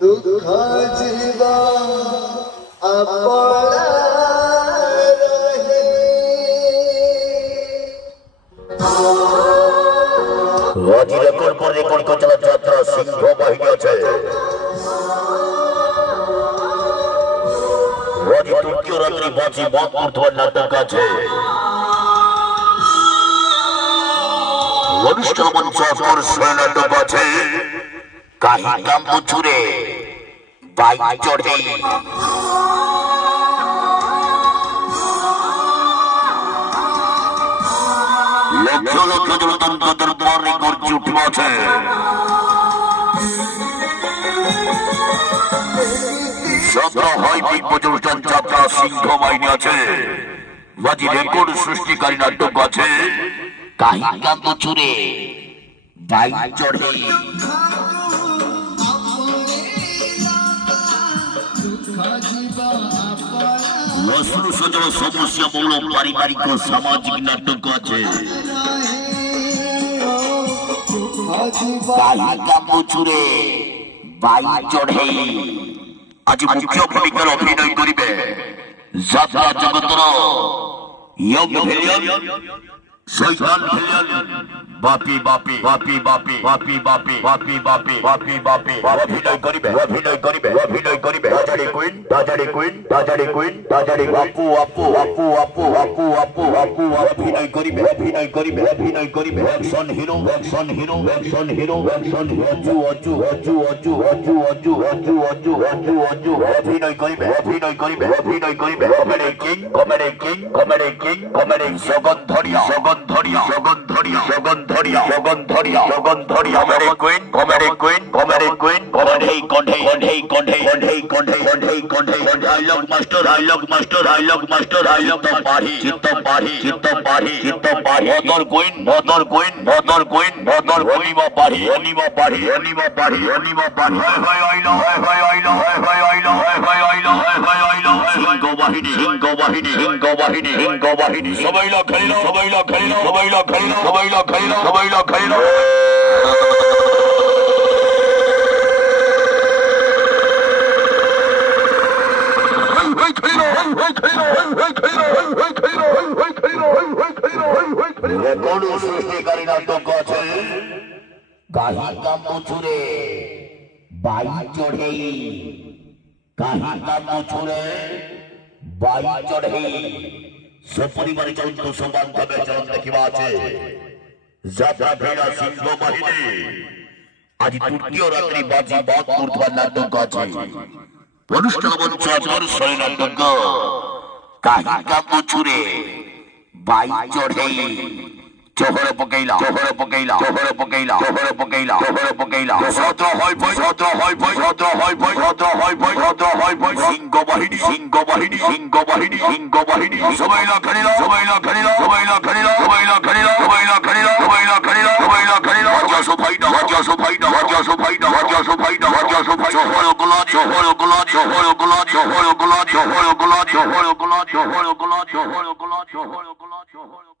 দুঃখ জীবন রাজি রেকর্ড পর রেকর্ড চালা যাত্রা সিংহ বাহিনী আছে রাজি তুর্কীয় রাত্রি বাঁচি বাদ করতে নাটক আছে অনুষ্ঠান মঞ্চ আকর্ষণ নাটক আছে কাহি কাম্প ছুড়ে বাইক চড়ে লক্ষ লক্ষ জনতন্ত্রের পর রেকর্ড জুটি আছে যাত্রা হয় বিগ অনুষ্ঠান যাত্রা সিংহ বাহিনী আছে বাজি রেকর্ড সৃষ্টিকারী নাটক আছে কাহি কাম্প ছুড়ে বাইক চড়ে वस्तु सजल समस्या बहुल पारिवारिक सामाजिक नाटक আছে ছুড়ে বাইক চড়ে আজ মুখ্য ভূমিকার অভিনয় করিবে যাত্রা জগতর ইয়ং ভিলিয়ন শৈতান ভিলিয়ন বাপি বাপি বাপি বাপি বাপি বাপি বাপি বাপি বাপি বাপি অভিনয় করিবে অভিনয় করিবে অভিনয় করিবে রাজারি কুইন রাজারি কুইন রাজারি কুইন রাজারি আপু আপু আপু আপু আপু আপু আপু অভিনয় করিবে অভিনয় করিবে অভিনয় করিবে action hero action hero action hero action অজু অজু অজু অজু অজু অজু অজু অজু অজু অজু অভিনয় করিবে অভিনয় করিবে অভিনয় করিবে comedy king comedy king comedy king comedy সগন্ধরিয়া সগন্ধরিয়া সগন্ধরিয়া সগন্ধরিয়া সগন্ধরিয়া সগন্ধরিয়া comedy queen comedy queen comedy queen কণ্ঠে কণ্ঠে কণ্ঠে কণ্ঠে কণ্ঠে কণ্ঠে কণ্ঠে dialogue master dialogue master dialogue master dialogue তো পারি চিত্ত পারি চিত্ত পারি চিত্ত পারি mother queen mother queen mother queen mother অনিমা পারি অনিমা পারি অনিমা পারি অনিমা পারি হায় হায় আইলো হায় হায় আইলো হায় হায় আইলো হায় হায় আইলো হায় হায় আইলো সিংহ বাহিনী সিংহ বাহিনী সিংহ বাহিনী সিংহ বাহিনী সবাই লোক খেলিল সবাই লোক খেলিল সবাই লোক খেলিল সবাই লোক খেলিল সবাই লোক খেলিল রেকর্ড সৃষ্টিকারী নাটক আছে কাহি কাম্প ছুড়ে বাইক চড়ে কাহি কাম্প ছুড়ে বাইক চড়ে সপরিবারে চলন্ত সমান ভাবে চলন দেখিবা আছে যাত্রা ভেড়া সিংহ বাহিনী আজ তৃতীয় রাত্রি বাজি বাদ করতে নাটক আছে অনুষ্ঠান মঞ্চ আকর্ষণ নাটক কাহি কাম্প ছুড়ে বাইক চড়ে চহর পকাইলা চহর পকাইলা চহর পকাইলা চহর পকাইলা চহর পকাইলা শত হয় ভয় শত হয় ভয় শত হয় ভয় শত হয় ভয় শত হয় ভয় সিংহ বাহিনী সিংহ বাহিনী সিংহ বাহিনী সিংহ বাহিনী সবাই লা খেলিলা সবাই লা খেলিলা সবাই লা খেলিলা সবাই লা খেলিলা সবাই লা খেলিলা সবাই লা খেলিলা সবাই লা খেলিলা রাজা সোফাইডা রাজা সোফাইডা রাজা সোফাইডা রাজা সোফাইডা রাজা সোফাইডা চহর গোলা চহর গোলা চহর গোলা চহর গোলা চহর গোলা চহর গোলা চহর গোলা চহর গোলা চহর গোলা চহর গোলা